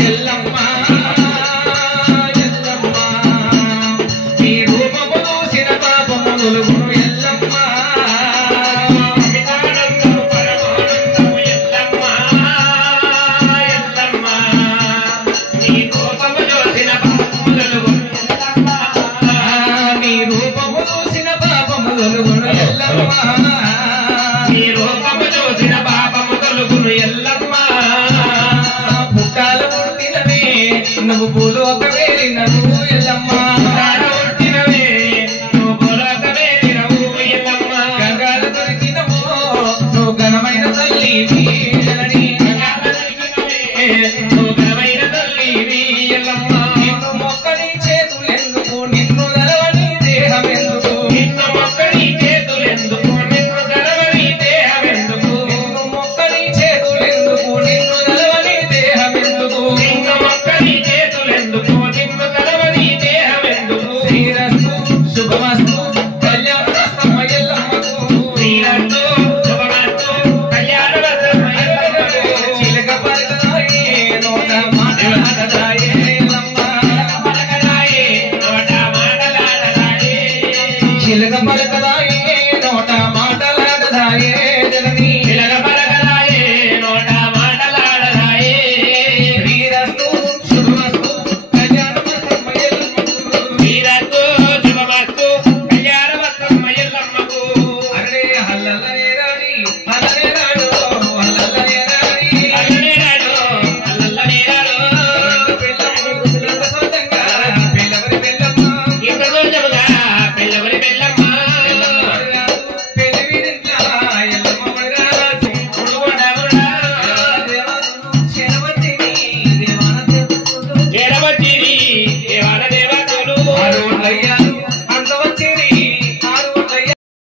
ఎల్లమ్మ ఎల్లమ్మ నీ రూపము చూసిన పాపము తొలుగును ఎల్లమ్మ అమితానందము పరమానందము ఎల్లమ్మ ఎల్లమ్మ నీ రూపము చూసిన పాపము తొలుగును ఎల్లమ్మ నీ రూపము చూసిన పాపము తొలుగును ఎల్లమ్మ నీ రూపము చూసిన పాపము తొలుగును ఎల్లమ్మ పుట్టాల పుట్టినవే నువ్వు భూలోక వేలినవు ఎల్లమ్మ పుట్టినవే నువ్వు భూలోక వేలినవు ఎల్లమ్మ గంగాల దొరికినవు నువ్వు ఘనమైన తల్లివి నువ్వు ఘనమైన తల్లివి ఎల్లమ్మ నిన్ను మొక్కని చేతులెందుకు నిన్ను గలవని దేహం ఎందుకు నిన్ను మొక్కని చేతులెందుకు నిన్ను గలవని దేహం ఎందుకు నిన్ను మొక్కని చేతులెందుకు నిన్ను గలవని దేహం ఎందుకు నిన్ను మొక్కని చేతులెందుకు నిన్ను గలవని దేహం ఎందుకు శ్రీరస్తు శుభమస్తు కళ్యాణమస్తమ్మ ఎల్లమ్మకు శ్రీరస్తు శుభమస్తు కళ్యాణమస్తమ్మ ఎల్లమ్మకు చిలక పలకరాయే నోట మాటలాడరాయే ఎల్లమ్మ పలకరాయే నోట మాటలాడరాయే చిలక